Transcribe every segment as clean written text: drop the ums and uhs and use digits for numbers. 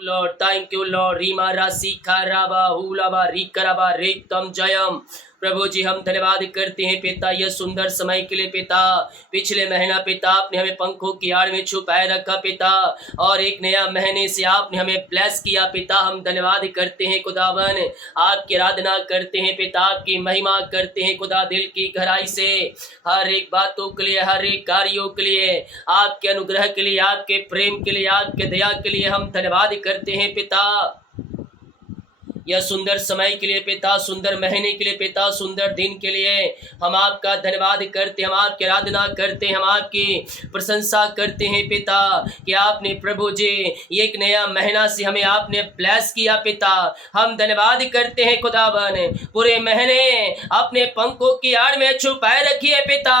Lord. Thank you, Lord. Rima Rasi Karaba Hulaba Rikaraba Rektam Jayam. प्रभु जी हम धन्यवाद करते हैं पिता यह सुंदर समय के लिए पिता। पिछले महीना पिता आपने हमें पंखों की आड़ में छुपाए रखा पिता, और एक नया महीने से आपने हमें ब्लेस किया पिता। हम धन्यवाद करते हैं खुदावन, आपकी आराधना करते हैं पिता, आपकी महिमा करते हैं खुदा दिल की गहराई से। हर एक बातों के लिए, हर एक कार्यों के लिए, आपके अनुग्रह के लिए, आपके प्रेम के लिए, आपके दया के लिए हम धन्यवाद करते हैं पिता। यह सुंदर समय के लिए पिता, सुंदर महीने के लिए पिता, सुंदर दिन के लिए हम आपका धन्यवाद करते, हम आपकी आराधना करते, हम आपकी प्रशंसा करते हैं पिता कि आपने प्रभु जी एक नया महीना से हमें आपने ब्लेस किया पिता। हम धन्यवाद करते हैं खुदावन, पूरे महीने अपने पंखों की आड़ में छुपाए रखिए पिता।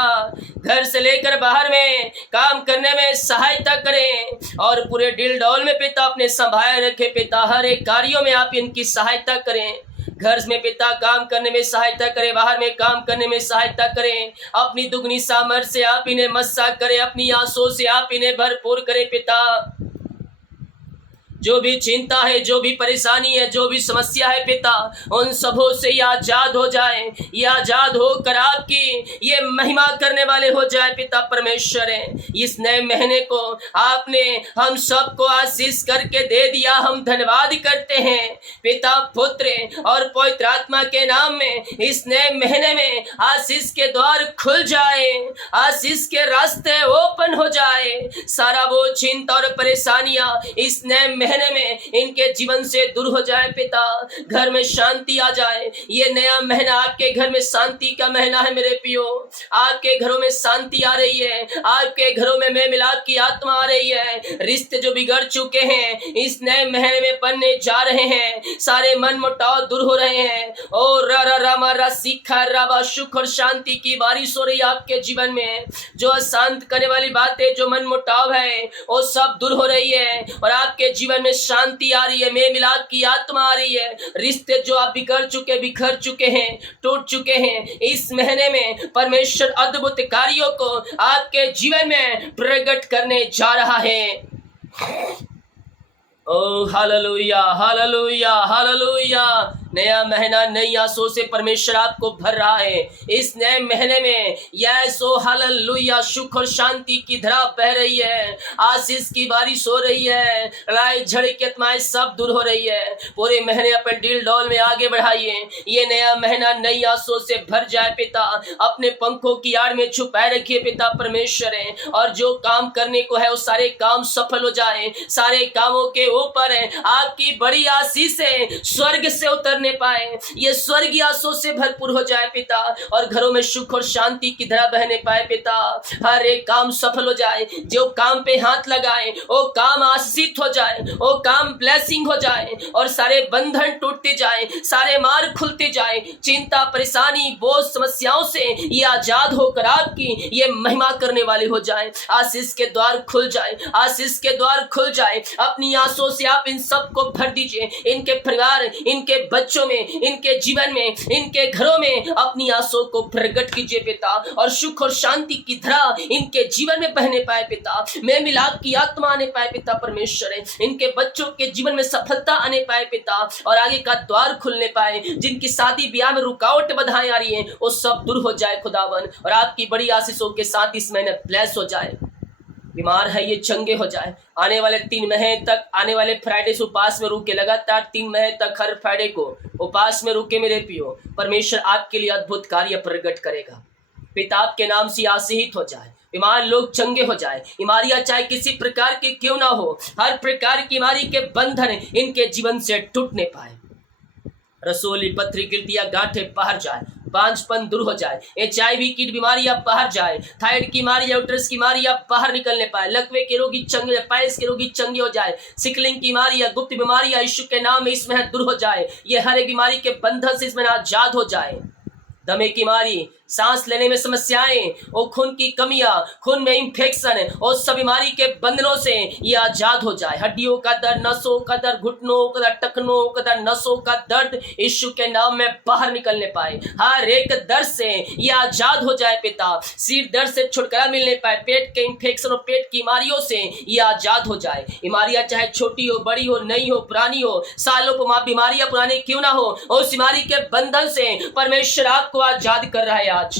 घर से लेकर बाहर में काम करने में सहायता करें, और पूरे दिल डौल में पिता अपने संभाले रखे पिता। हर एक कार्यों में आप इनकी सहायता करें। घर में पिता काम करने में सहायता करें, बाहर में काम करने में सहायता करें। अपनी दुगनी सामर्थ्य से आप इन्हें मस्सा करें, अपनी आंसू से आप इन्हें भरपूर करें पिता। जो भी चिंता है, जो भी परेशानी है, जो भी समस्या है पिता, उन सबों से ये आजाद हो जाए, ये आजाद होकर आपकी ये महिमा करने वाले हो जाए पिता परमेश्वर है। इस नए महीने को आपने हम सबको आशीष करके दे दिया, हम धन्यवाद करते हैं पिता, पुत्र और पवित्र आत्मा के नाम में। इस नए महीने में आशीष के द्वार खुल जाए, आशीष के रास्ते ओपन हो जाए। सारा वो चिंता और परेशानियां इस नए महीने में इनके जीवन से दूर हो जाए पिता। घर में शांति आ जाए। ये नया महीना आपके घर में शांति का महीना है मेरे पियो। आपके घरों में शांति आ रही है, आपके घरों में मेल मिलाप की आत्मा आ रही है। रिश्ते जो बिगड़ चुके हैं इस नए महीने में बनने जा रहे हैं। सारे मन मुटाव दूर हो रहे हैं। और रा सीखा राबा सुख और शांति की बारिश हो रही है आपके जीवन में। जो अशांत करने वाली बातें, जो मन मुटाव है, वो सब दूर हो रही है और आपके जीवन में शांति आ रही है, मेल मिलाप की आत्मा आ रही है। रिश्ते जो आप बिखर चुके हैं, टूट चुके हैं, इस महीने में परमेश्वर अद्भुत कार्यों को आपके जीवन में प्रकट करने जा रहा है। ओ हालेलुया, हालेलुया, हालेलुया। नया महीना नई आशों से परमेश्वर आपको भर रहा है। इस नए महीने में यीशु हालेलुया सुख और शांति की धारा बह रही है, आशीष की बारिश हो रही है, लड़ाई झगड़े की आत्माएं सब दूर हो रही है। पूरे महीने अपने दिल डोल में आगे बढ़ाइए। ये नया महीना नई आशों से भर जाए पिता। अपने पंखों की आड़ में छुपाए रखिए पिता परमेश्वर है, और जो काम करने को है वो सारे काम सफल हो जाए। सारे कामों के ऊपर है आपकी बड़ी आशीष है, स्वर्ग से उतर पाए। ये स्वर्गीय आशीषों से भरपूर हो जाए पिता, और घरों में सुख और शांति की धारा बहने पाए पिता। हर एक काम सफल हो जाए। जो काम पे हाथ लगाए वो काम आशीषित हो जाए, वो काम ब्लेसिंग हो जाए, और सारे बंधन टूटते जाए, सारे मार्ग खुलते जाए। चिंता, परेशानी, बोझ, समस्याओं से ये आजाद होकर आपकी ये महिमा करने वाले हो जाए। आशीष के द्वार खुल जाए, आशीष के द्वार खुल जाए। अपनी आंसुओं से आप इन सबको भर दीजिए। इनके परिवार, इनके बच्चों में, इनके जीवन में, इनके घरों में अपनी आंसुओं को प्रकट कीजिए पिता, और सुख और शांति की धारा इनके जीवन में बहने पाए पिता। मेल मिलाप की आत्मा आने पाए पिता परमेश्वर है। इनके बच्चों के जीवन में सफलता आने पाए पिता, और आगे का द्वार खुलने पाए। जिनकी शादी ब्याह में रुकावट बाधाएं आ रही है वो सब दूर हो जाए खुदावन, और आपकी बड़ी आशीषों के साथ इस महीने ब्लेस हो जाए। बीमार है ये चंगे हो जाए। आने वाले 3 महीने तक, आने वाले फ्राइडे से उपास में रुके, लगातार 3 महीने तक हर फ्राइडे को उपास में रुके मेरे पियो। परमेश्वर आपके लिए अद्भुत कार्य प्रकट करेगा पिता। आपके नाम से आशीषित हो जाए। बीमार लोग चंगे हो जाए। बीमारियां चाहे किसी प्रकार की क्यों ना हो, हर प्रकार की बीमारी के बंधन इनके जीवन से टूटने पाए। रसोली, पथरी, गिल्टियां, गांठें बाहर जाए, बांझपन दूर हो जाए। HIV की बीमारियां बाहर जाए, थायराइड की बीमारियां, यूट्रस की बीमारियां बाहर निकलने पाए। लकवे के रोगी चंगे, पाइल्स के रोगी चंगे हो जाए। सिकलिंग की बीमारियां, गुप्त बीमारियां यीशु के नाम में इसमें दूर हो जाए। ये हर एक बीमारी के बंधन से इसमें आजाद हो जाए। दमे की बीमारी, सांस लेने में समस्याएं, और खून की कमियां, खून में इंफेक्शन और सब बीमारी के बंधनों से ये आजाद हो जाए। हड्डियों का दर्द, नसों का दर्द, घुटनों का दर्द, टखनों का दर्द, नसों का दर्द यीशु के नाम में बाहर निकलने पाए। हर एक दर्द से ये आजाद हो जाए पिता। सिर दर्द से छुटकारा मिलने पाए। पेट के इंफेक्शन और पेट की बीमारियों से ये आजाद हो जाए। बीमारियां चाहे छोटी हो, बड़ी हो, नई हो, पुरानी हो, सालों बीमारियां पुरानी क्यों ना हो, और उस बीमारी के बंधन से परमेश्वर आपको आजाद कर रहा है। आज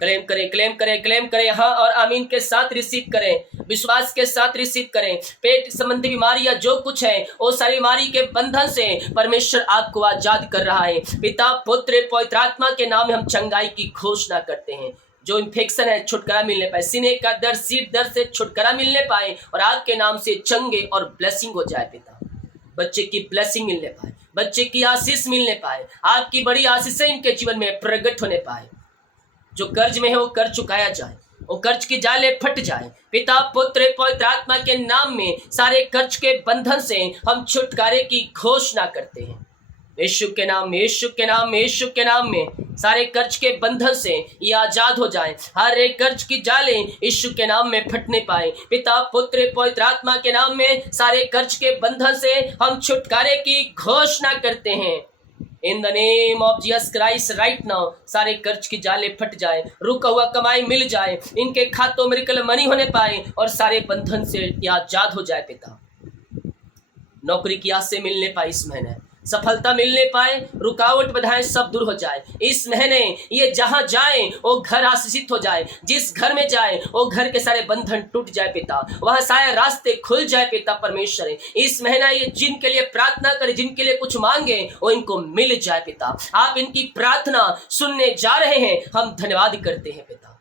क्लेम करें, क्लेम करें, क्लेम करें, हाँ और आमीन के साथ रिसीव करें, विश्वास के साथ रिसीव करें। पेट संबंधी बीमारियां जो कुछ है वो सारी बीमारी के बंधन से परमेश्वर आपको आजाद कर रहा है। पिता, पुत्र, पवित्र आत्मा के नाम में हम चंगाई की घोषणा करते हैं। जो इन्फेक्शन है छुटकारा मिलने पाए, सीने का दर्द, सिर दर्द से छुटकारा मिलने पाए, और आपके नाम से चंगे और ब्लेसिंग हो जाए पिता। बच्चे की ब्लेसिंग मिलने पाए, बच्चे की आशीष मिलने पाए, आपकी बड़ी आशीषें इनके जीवन में प्रकट होने पाए। जो कर्ज में है वो कर्ज चुकाया जाए, वो कर्ज की जाले फट जाए। पिता, पुत्र, पवित्र आत्मा के नाम में सारे कर्ज के बंधन से हम छुटकारे की घोषणा करते हैं। यीशु के नाम में, यीशु के नाम में, यीशु के नाम में सारे कर्ज के बंधन से ये आजाद हो जाए। हर एक कर्ज की जाले यीशु के नाम में फटने पाए। पिता, पुत्र, पवित्र आत्मा के नाम में सारे कर्ज के बंधन से हम छुटकारे की घोषणा करते हैं। In the name of Jesus Christ right now सारे कर्ज की जाले फट जाए, रुका हुआ कमाई मिल जाए, इनके खातों में रिकल मनी होने पाए, और सारे बंधन से ये आजाद हो जाए। पिता, नौकरी की आस से मिलने पाए, इस महीने सफलता मिलने पाए, रुकावट बाधाएं सब दूर हो जाए। इस महीने ये जहां जाए वो घर आशीषित हो जाए। जिस घर में जाए वो घर के सारे बंधन टूट जाए पिता, वहां सारे रास्ते खुल जाए पिता परमेश्वर। इस महीना ये जिनके लिए प्रार्थना करे, जिनके लिए कुछ मांगे, वो इनको मिल जाए पिता। आप इनकी प्रार्थना सुनने जा रहे हैं, हम धन्यवाद करते हैं पिता।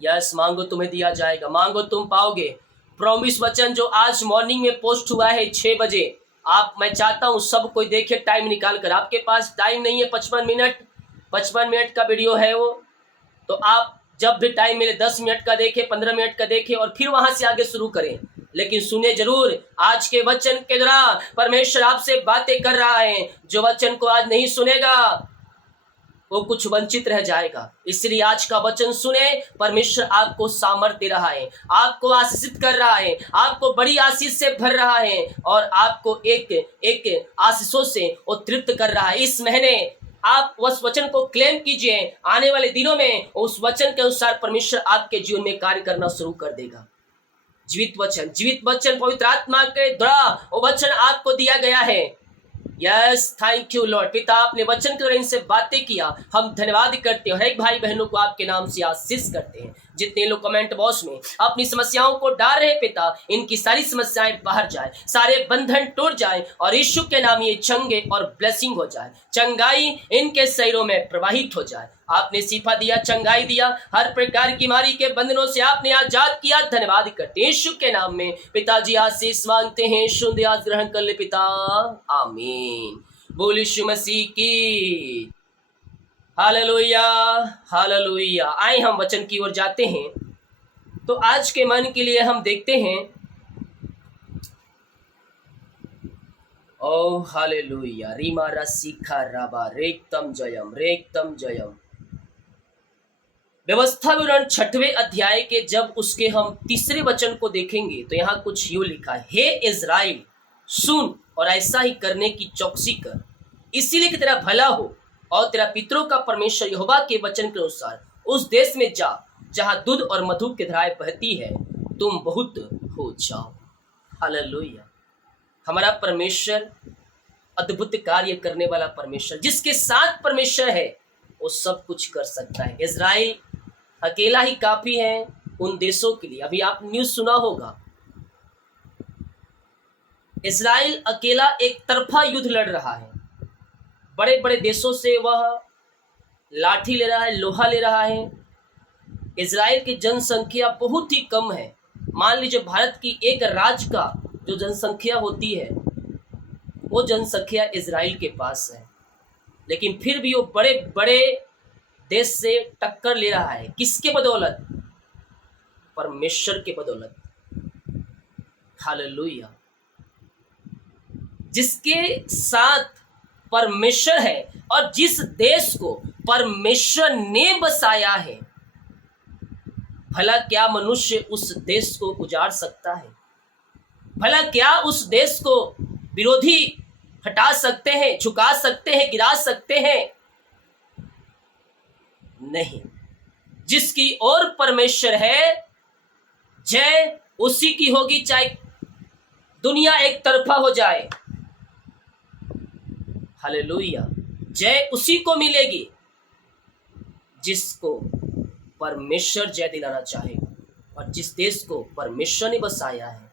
यस, मांगो तुम्हें दिया जाएगा, मांगो तुम पाओगे। प्रॉमिस वचन जो आज मॉर्निंग में पोस्ट हुआ है 6 बजे, मैं चाहता हूं सब कोई देखे टाइम निकाल कर। आपके पास टाइम नहीं है, 55 मिनट का वीडियो है वो, तो आप जब भी टाइम मिले 10 मिनट का देखें, 15 मिनट का देखें, और फिर वहां से आगे शुरू करें। लेकिन सुने जरूर, आज के वचन के द्वारा परमेश्वर आपसे बातें कर रहा है। जो वचन को आज नहीं सुनेगा वो कुछ वंचित रह जाएगा। इसलिए आज का वचन सुने। परमेश्वर आपको सामर्थ्य दे रहा है, आपको आशीषित कर रहा है, आपको बड़ी आशीष से भर रहा है, और आपको एक एक आशीषों से वो तृप्त कर रहा है। इस महीने आप उस वचन को क्लेम कीजिए। आने वाले दिनों में उस वचन के अनुसार परमेश्वर आपके जीवन में कार्य करना शुरू कर देगा। जीवित वचन पवित्र आत्मा के द्वारा वो वचन आपको दिया गया है। Yes, thank you Lord. पिता, आपने वचन के इनसे बातें किया, हम धन्यवाद करते हैं। हर एक भाई बहनों को आपके नाम से आशीष करते हैं। जितने लोग कमेंट बॉक्स में अपनी समस्याओं को डाल रहे पिता, इनकी सारी समस्याएं बाहर जाए, सारे बंधन टूट जाए, और यीशु के नाम ये चंगे और ब्लेसिंग हो जाए। चंगाई इनके शरीरों में प्रवाहित हो जाए। आपने शिफा दिया, चंगाई दिया, हर प्रकार की बीमारी के बंधनों से आपने आजाद किया। धन्यवाद करते हैं यीशु के नाम में। पिताजी आशीष मांगते हैं, शुद्ध आज ग्रहण कर ले पिता, आमीन। बोल यीशु मसीह की हालेलुया, हालेलुया। आए हम वचन की ओर जाते हैं। तो आज के मन के लिए हम देखते हैं, ओ हालेलुया, रीमा रसिखा राबा रेक्तम जयम। व्यवस्था विवरण 6वें अध्याय के जब उसके हम 3रे वचन को देखेंगे तो यहाँ कुछ यूं लिखा है, हे इज़राइल सुन और ऐसा ही करने की चौकसी कर, इसीलिए कि तेरा भला हो और तेरा पितरों का परमेश्वर यहोवा के वचन के अनुसार उस देश में जा जहाँ दूध और मधु की धाराएं बहती है, तुम बहुत हो जाओ। हालेलुया। हमारा परमेश्वर अद्भुत कार्य करने वाला परमेश्वर, जिसके साथ परमेश्वर है वो सब कुछ कर सकता है। इज़राइल अकेला ही काफी है उन देशों के लिए। अभी आप न्यूज़ सुना होगा, इज़राइल अकेला एक तरफा युद्ध लड़ रहा है। बड़े बड़े देशों से वह लाठी ले रहा है, लोहा ले रहा है। इज़राइल की जनसंख्या बहुत ही कम है। मान लीजिए भारत की एक राज्य का जो जनसंख्या होती है वो जनसंख्या इज़राइल के पास है, लेकिन फिर भी वो बड़े बड़े देश से टक्कर ले रहा है। किसके बदौलत? परमेश्वर के बदौलत। हालेलुया। जिसके साथ परमेश्वर है और जिस देश को परमेश्वर ने बसाया है, भला क्या मनुष्य उस देश को उजाड़ सकता है? भला क्या उस देश को विरोधी हटा सकते हैं, झुका सकते हैं, गिरा सकते हैं? नहीं। जिसकी ओर परमेश्वर है, जय उसी की होगी, चाहे दुनिया एक तरफा हो जाए। हालेलुया। जय उसी को मिलेगी जिसको परमेश्वर जय दिलाना चाहेगा, और जिस देश को परमेश्वर ने बसाया है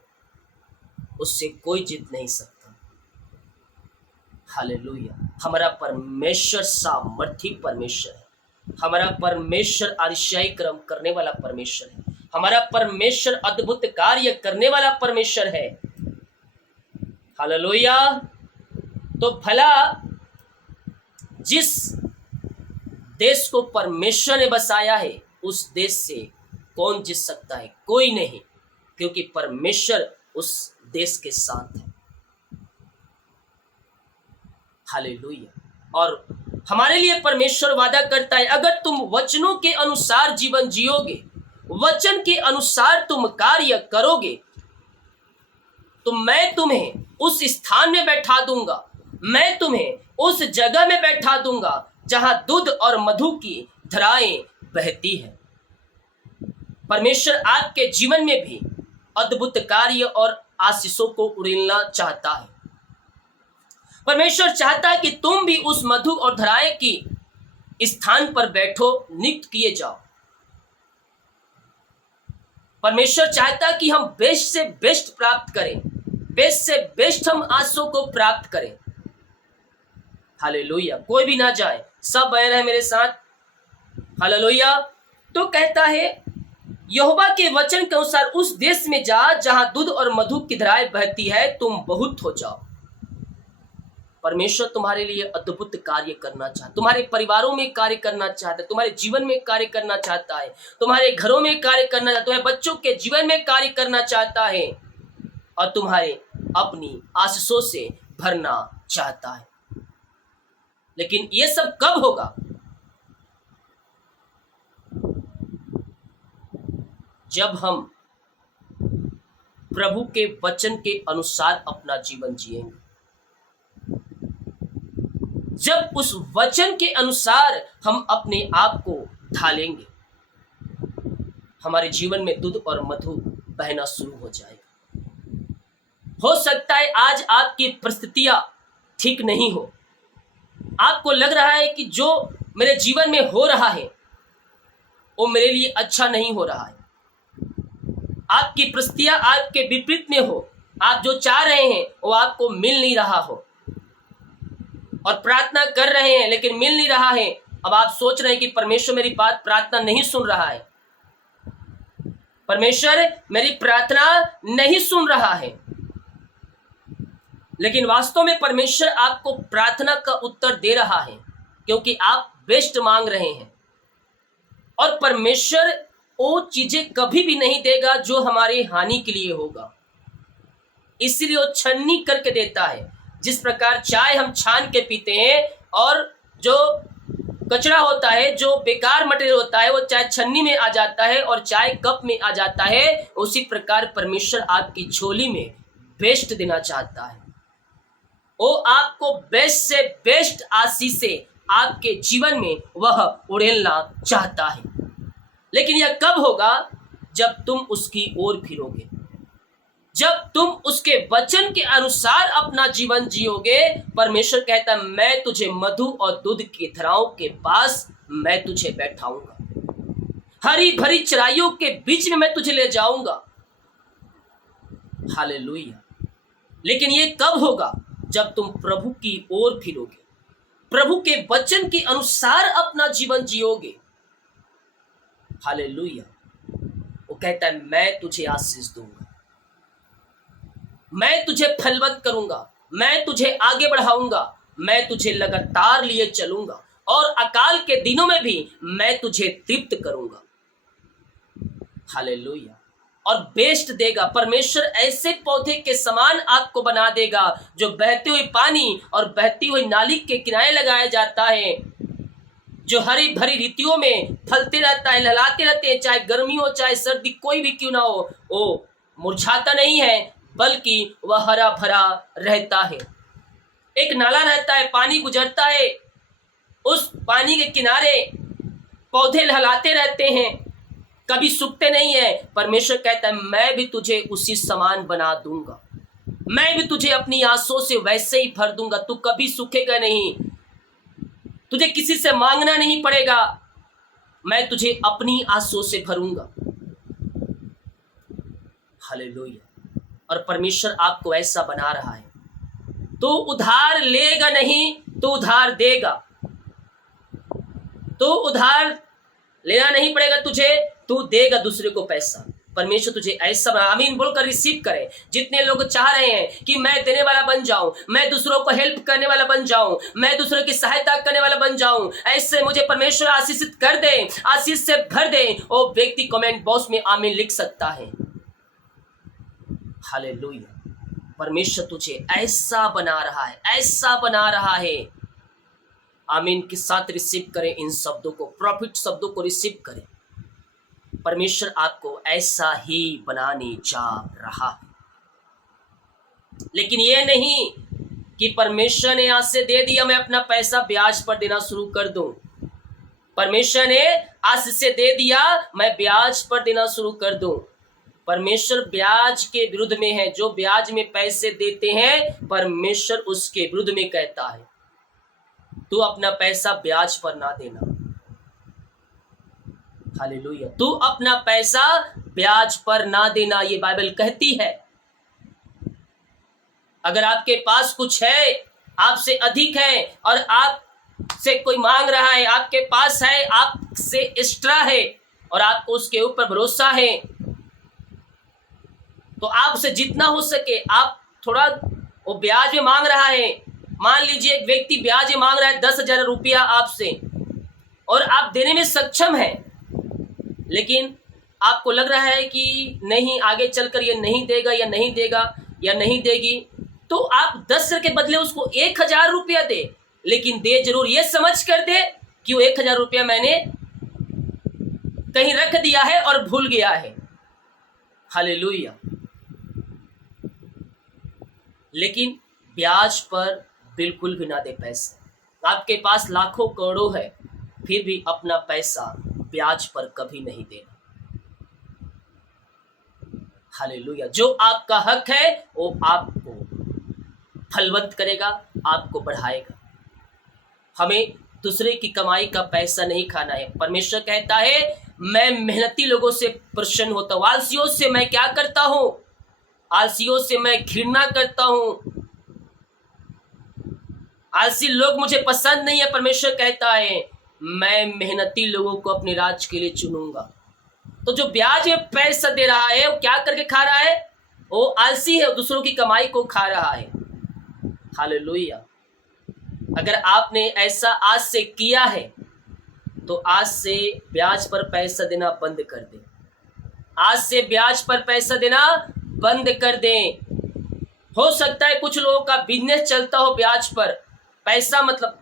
उससे कोई जीत नहीं सकता। हालेलुया। हमारा परमेश्वर सामर्थी परमेश्वर है। हमारा परमेश्वर आदिशाही कर्म करने वाला परमेश्वर है। हमारा परमेश्वर अद्भुत कार्य करने वाला परमेश्वर है। हालेलुया। तो भला जिस देश को परमेश्वर ने बसाया है उस देश से कौन जीत सकता है? कोई नहीं, क्योंकि परमेश्वर उस देश के साथ है। हालेलुया। और हमारे लिए परमेश्वर वादा करता है, अगर तुम वचनों के अनुसार जीवन जियोगे, वचन के अनुसार तुम कार्य करोगे, तो मैं तुम्हें उस स्थान में बैठा दूंगा, मैं तुम्हें उस जगह में बैठा दूंगा जहां दूध और मधु की धाराएं बहती है। परमेश्वर आपके जीवन में भी अद्भुत कार्य और आशीषों को उड़ेलना चाहता है। परमेश्वर चाहता है कि तुम भी उस मधु और धाराएं की स्थान पर बैठो, नियुक्त किए जाओ। परमेश्वर चाहता है कि हम बेस्ट से बेस्ट प्राप्त करें, बेस्ट से बेस्ट हम आशीषों को प्राप्त करें। हालेलुया। कोई भी ना जाए, सब बयान है मेरे साथ। हालेलुया। तो कहता है, यहोवा के वचन के अनुसार उस देश में जा जहां दूध और मधु की धाराएं बहती है, तुम बहुत हो जाओ। परमेश्वर तुम्हारे लिए अद्भुत कार्य करना चाहता है, तुम्हारे परिवारों में कार्य करना चाहता है, तुम्हारे जीवन में कार्य करना चाहता है, तुम्हारे घरों में कार्य करना चाहता है, तुम्हारे बच्चों के जीवन में कार्य करना चाहता है, और तुम्हारे अपनी आशीषों से भरना चाहता है। लेकिन ये सब कब होगा? जब हम प्रभु के वचन के अनुसार अपना जीवन जिएंगे, जब उस वचन के अनुसार हम अपने आप को ढालेंगे, हमारे जीवन में दूध और मधु बहना शुरू हो जाएगा। हो सकता है आज आपकी परिस्थितियां ठीक नहीं हो, आपको लग रहा है कि जो मेरे जीवन में हो रहा है वो मेरे लिए अच्छा नहीं हो रहा है। आपकी परिस्थितियां आपके विपरीत में हो, आप जो चाह रहे हैं वो आपको मिल नहीं रहा हो, और प्रार्थना कर रहे हैं लेकिन मिल नहीं रहा है। अब आप सोच रहे हैं कि परमेश्वर मेरी बात प्रार्थना नहीं सुन रहा है, परमेश्वर मेरी प्रार्थना नहीं सुन रहा है। लेकिन वास्तव में परमेश्वर आपको प्रार्थना का उत्तर दे रहा है, क्योंकि आप बेस्ट मांग रहे हैं। और परमेश्वर वो चीजें कभी भी नहीं देगा जो हमारे हानि के लिए होगा, इसलिए वो छन्नी करके देता है। जिस प्रकार चाय हम छान के पीते हैं, और जो कचरा होता है, जो बेकार मटेरियल होता है, वो चाय छन्नी में आ जाता है और चाय कप में आ जाता है, उसी प्रकार परमेश्वर आपकी झोली में बेस्ट देना चाहता है। वो आपको बेस्ट से बेस्ट आशीष से आपके जीवन में वह उड़ेलना चाहता है। लेकिन यह कब होगा? जब तुम उसकी ओर फिरोगे, जब तुम उसके वचन के अनुसार अपना जीवन जियोगे। परमेश्वर कहता है, मैं तुझे मधु और दूध की धाराओं के पास मैं तुझे बैठाऊंगा, हरी भरी चराइयों के बीच में मैं तुझे ले जाऊंगा। हालेलुया। लेकिन ये कब होगा? जब तुम प्रभु की ओर फिरोगे, प्रभु के वचन के अनुसार अपना जीवन जियोगे। हालेलुया। वो कहता है, मैं तुझे आशीष दूंगा, मैं तुझे फलवत करूंगा, मैं तुझे आगे बढ़ाऊंगा, मैं तुझे लगातार लिए चलूंगा, और अकाल के दिनों में भी मैं तुझे तृप्त करूंगा। हालेलुया। और बेस्ट देगा। परमेश्वर ऐसे पौधे के समान आपको बना देगा जो बहते हुए पानी और बहती हुई नाली के किनारे लगाया जाता है, जो हरी भरी ऋतुओं में फलते रहता है, लहलाते रहते हैं, चाहे गर्मी हो चाहे सर्दी कोई भी क्यों ना हो, वो मुरझाता नहीं है बल्कि वह हरा भरा रहता है। एक नाला रहता है, पानी गुजरता है, उस पानी के किनारे पौधे लहलाते रहते हैं, कभी सूखते नहीं है। परमेश्वर कहता है मैं भी तुझे उसी समान बना दूंगा, मैं भी तुझे अपनी आंसुओं से वैसे ही भर दूंगा, तू कभी सूखेगा नहीं, तुझे किसी से मांगना नहीं पड़ेगा, मैं तुझे अपनी आंसुओं से भरूंगा। हालेलुया। और परमेश्वर आपको ऐसा बना रहा है, तू उधार लेगा नहीं, तू उधार देगा, तो उधार लेना नहीं पड़ेगा तुझे, तू देगा दूसरे को पैसा। परमेश्वर तुझे ऐसा आमीन बोलकर रिसीव करे। जितने लोग चाह रहे हैं कि मैं देने वाला बन जाऊं, मैं दूसरों को हेल्प करने वाला बन जाऊं, मैं दूसरों की सहायता करने वाला बन जाऊं, ऐसे मुझे परमेश्वर आशीषित कर दे, आशीष से भर दे, वो व्यक्ति कमेंट बॉक्स में आमीन लिख सकता है। हालेलुया। परमेश्वर तुझे ऐसा बना रहा है, ऐसा बना रहा है। आमीन के साथ रिसीव करें इन शब्दों को, प्रॉफिट शब्दों को रिसीव करें। परमेश्वर आपको ऐसा ही बनाने जा रहा है। लेकिन ये नहीं कि परमेश्वर ने आज से दे दिया, मैं अपना पैसा ब्याज पर देना शुरू कर दूं। परमेश्वर ने आज से दे दिया, मैं ब्याज पर देना शुरू कर दूं। परमेश्वर ब्याज के विरुद्ध में है। जो ब्याज में पैसे देते हैं, परमेश्वर उसके विरुद्ध में कहता है तू अपना पैसा ब्याज पर ना देना। हालेलुया। तू अपना पैसा ब्याज पर ना देना, ये बाइबल कहती है। अगर आपके पास कुछ है, आपसे अधिक है और आपसे कोई मांग रहा है, आपके पास है, आपसे एक्स्ट्रा है और आपको उसके ऊपर भरोसा है, तो आपसे जितना हो सके आप थोड़ा, वो ब्याज में मांग रहा है। मान लीजिए एक व्यक्ति ब्याज में मांग रहा है 10,000 रुपया आपसे और आप देने में सक्षम है, लेकिन आपको लग रहा है कि नहीं, आगे चलकर ये नहीं देगा या नहीं देगा या नहीं देगी, तो आप 10 के बदले उसको 1,000 रुपया दे, लेकिन दे जरूर ये समझ कर दे कि वो 1,000 रुपया मैंने कहीं रख दिया है और भूल गया है। हालेलुया। लेकिन ब्याज पर बिल्कुल भी ना दे पैसे। आपके पास लाखों करोड़ों है, फिर भी अपना पैसा ब्याज पर कभी नहीं देना। हालेलुया। जो आपका हक है वो आपको फलवंत करेगा, आपको बढ़ाएगा। हमें दूसरे की कमाई का पैसा नहीं खाना है। परमेश्वर कहता है मैं मेहनती लोगों से प्रसन्न होता हूँ, आलसियों से मैं क्या करता हूँ, आलसियों से मैं घृणा करता हूँ। आलसी लोग मुझे पसंद नहीं है। परमेश्वर कहता है मैं मेहनती लोगों को अपने राज के लिए चुनूंगा। तो जो ब्याज में पैसा दे रहा है वो क्या करके खा रहा है, वो आलसी है, दूसरों की कमाई को खा रहा है। हालेलुया। अगर आपने ऐसा आज से किया है तो आज से ब्याज पर पैसा देना बंद कर दें। आज से ब्याज पर पैसा देना बंद कर दें। हो सकता है कुछ लोगों का बिजनेस चलता हो ब्याज पर पैसा, मतलब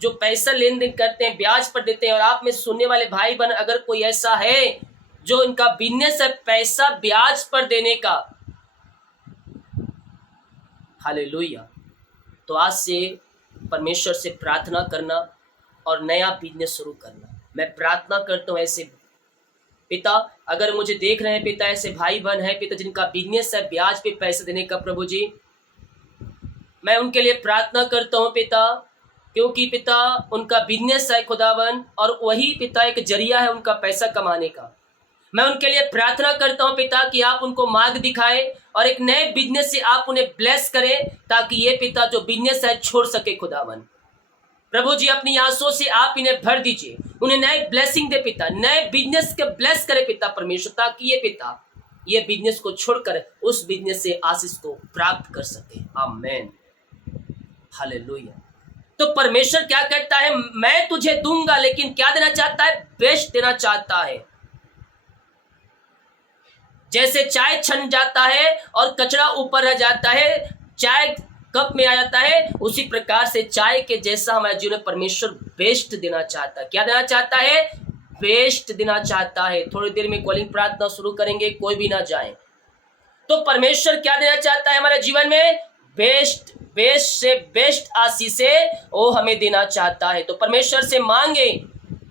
जो पैसा लेन देन करते हैं ब्याज पर देते हैं। और आप में सुनने वाले भाई बहन अगर कोई ऐसा है जो इनका बिजनेस है पैसा ब्याज पर देने का, हालेलुया, तो आज से परमेश्वर से प्रार्थना करना और नया बिजनेस शुरू करना। मैं प्रार्थना करता हूँ ऐसे पिता, अगर मुझे देख रहे हैं पिता, ऐसे भाई बहन है पिता जिनका बिजनेस है ब्याज पे पैसे देने का, प्रभु जी मैं उनके लिए प्रार्थना करता हूँ पिता, क्योंकि पिता उनका बिजनेस है खुदावन, और वही पिता एक जरिया है उनका पैसा कमाने का। मैं उनके लिए प्रार्थना करता हूँ पिता कि आप उनको मार्ग दिखाएं और एक नए बिजनेस से आप उन्हें ब्लेस करें, ताकि ये पिता जो बिजनेस है छोड़ सके खुदावन। प्रभु जी अपनी आंसुओं से आप इन्हें भर दीजिए, उन्हें नए ब्लेसिंग दे पिता, नए बिजनेस के ब्लेस करे पिता परमेश्वर, ताकि ये पिता ये बिजनेस को छोड़कर उस बिजनेस से आशीष को प्राप्त कर सके। आमीन। हालेलुया। तो परमेश्वर क्या कहता है, मैं तुझे दूंगा, लेकिन क्या देना चाहता है, बेस्ट देना चाहता है। जैसे चाय छन जाता है और कचरा ऊपर रह जाता है, चाय कप में आ जाता है, उसी प्रकार से चाय के जैसा हमारे जीवन में परमेश्वर बेस्ट देना चाहता है। क्या देना चाहता है? बेस्ट देना चाहता है। थोड़ी देर में कॉलिंग प्रार्थना शुरू करेंगे, कोई भी ना जाए। तो परमेश्वर क्या देना चाहता है हमारे जीवन में? बेस्ट, बेस्ट से बेस्ट आशीषें वो हमें देना चाहता है। तो परमेश्वर से मांगे,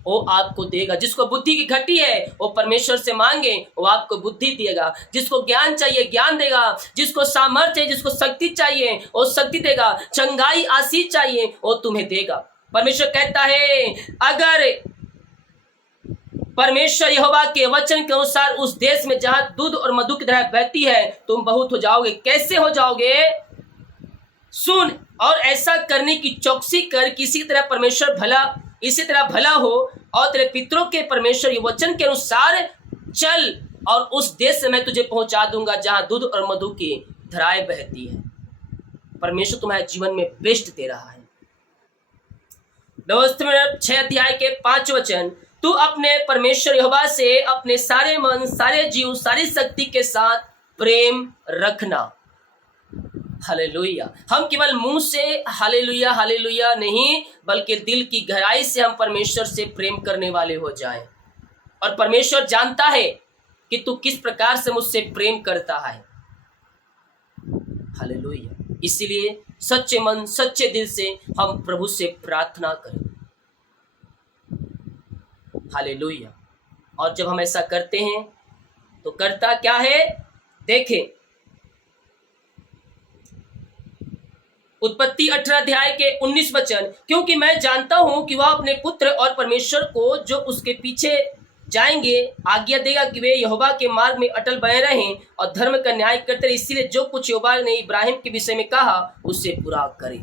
वो आपको देगा। जिसको बुद्धि की घटी है वो परमेश्वर से मांगे, वो आपको बुद्धि देगा। जिसको ज्ञान चाहिए ज्ञान देगा, जिसको सामर्थ्य, जिसको शक्ति चाहिए वो शक्ति देगा, चंगाई आशीष चाहिए वो तुम्हें देगा। परमेश्वर कहता है अगर परमेश्वर यहोवा के वचन के अनुसार उस देश में जहां दूध और मधु की धारा बहती है तुम बहुत हो जाओगे। कैसे हो जाओगे? सुन, और ऐसा करने की चौकसी कर, किसी तरह परमेश्वर भला, इसी तरह भला हो और तेरे पितरों के परमेश्वर ये वचन के अनुसार चल, और उस देश से मैं तुझे पहुंचा दूंगा जहां दूध और मधु की धाराएं बहती है। परमेश्वर तुम्हारे जीवन में बेस्ट दे रहा है। दोस्त मेरा 6 अध्याय के 5 वचन, तू अपने परमेश्वर यहोवा से अपने सारे मन, सारे जीव, सारी शक्ति के साथ प्रेम रखना। हालेलुया। हम केवल मुंह से हालेलुया हालेलुया नहीं, बल्कि दिल की गहराई से हम परमेश्वर से प्रेम करने वाले हो जाएं। और परमेश्वर जानता है कि तू किस प्रकार से मुझसे प्रेम करता है। हालेलुया। इसीलिए सच्चे मन, सच्चे दिल से हम प्रभु से प्रार्थना करें। हालेलुया। और जब हम ऐसा करते हैं तो करता क्या है? देखें, उत्पत्ति 18 अध्याय के 19 वचन, क्योंकि मैं जानता हूं कि वह अपने पुत्र और परमेश्वर को जो उसके पीछे जाएंगे आज्ञा देगा कि वे यहोवा के मार्ग में अटल बने रहें और धर्म का न्याय करते रहे। इसीलिए जो कुछ यहोवा ने इब्राहिम के विषय में कहा उसे पूरा करें।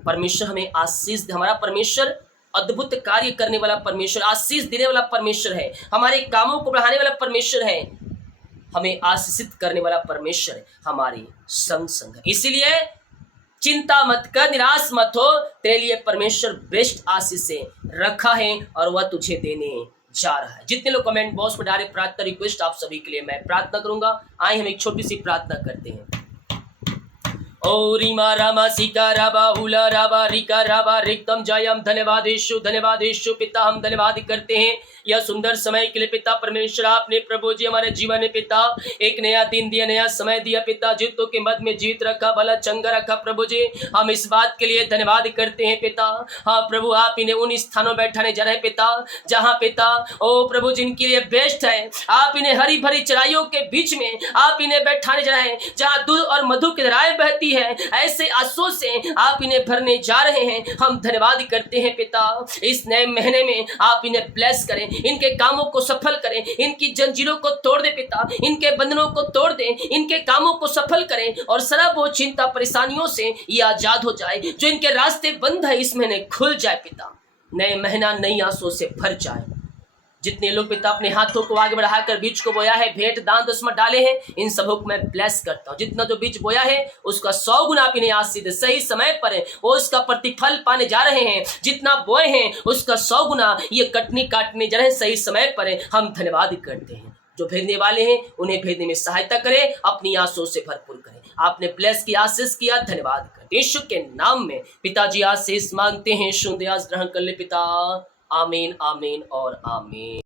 परमेश्वर हमें आशीष, हमारा परमेश्वर अद्भुत कार्य करने वाला परमेश्वर, आशीष देने वाला परमेश्वर है, हमारे कामों को बढ़ाने वाला परमेश्वर है, हमें आशीषित करने वाला परमेश्वर है, हमारे संग संग। इसीलिए चिंता मत कर, निराश मत हो, तेरे लिए परमेश्वर बेस्ट आशीषें रखा है और वह तुझे देने जा रहा है। जितने लोग कमेंट बॉक्स में डाले प्रार्थना रिक्वेस्ट, आप सभी के लिए मैं प्रार्थना करूंगा। आइए हम एक छोटी सी प्रार्थना करते हैं। ओ रीमा रामा सिका राबा उला राबा रिका राबा रिक्तम जयम। धन्यवाद यीशु पिता, हम धन्यवाद करते हैं यह सुंदर समय के लिए पिता परमेश्वर। आपने प्रभु जी हमारे जीवन में पिता एक नया दिन दिया, नया समय दिया पिता, जीतों के मध्य में जीत रखा, भला चंगा रखा प्रभु जी। हम इस बात के लिए धन्यवाद करते हैं पिता। हाँ प्रभु, आप इन्हें उन स्थानों बैठाने जा रहे हैं पिता जहाँ पिता ओ प्रभु जिनके लिए बेस्ट है। आप इन्हें हरी भरी चराइयों के बीच में आप इन्हें बैठाने जा रहे हैं जहाँ दूध और मधु की धाराएं बहती है। ऐसे आंसुओं से आप इन्हें भरने जा रहे हैं। हम धन्यवाद करते हैं पिता। इस नए महीने में आप इन्हें ब्लेस करें, इनके कामों को सफल करें, इनकी जंजीरों को तोड़ दे पिता, इनके बंधनों को तोड़ दे, इनके कामों को सफल करें और सारा वो चिंता परेशानियों से ये आजाद हो जाए। जो इनके रास्ते बंद है इस महीने खुल जाए पिता। नए महीना नई आंसुओं से भर जाए। जितने लोग पिता अपने हाथों को आगे बढ़ाकर बीज को बोया है, भेंट दान दसमत डाले हैं, इन सबों को मैं ब्लेस करता हूँ। जितना जो बीज बोया है उसका 100 गुना आप इन्हें आशीष दे। सही समय पर वो उसका प्रतिफल पाने जा रहे हैं। जितना बोए हैं उसका 100 गुना ये कटनी काटने जा रहे हैं। सही समय पर हम धन्यवाद करते हैं। जो भेजने वाले हैं उन्हें भेजने में सहायता करें, अपनी आंसुओं से भरपूर करें। आपने ब्लेस की आशीष किया, धन्यवाद करते यीशु के नाम में पिताजी आशीष मांगते हैं। शुद्ध आशीष ग्रहण कर ले पिता। आमीन आमीन और आमीन।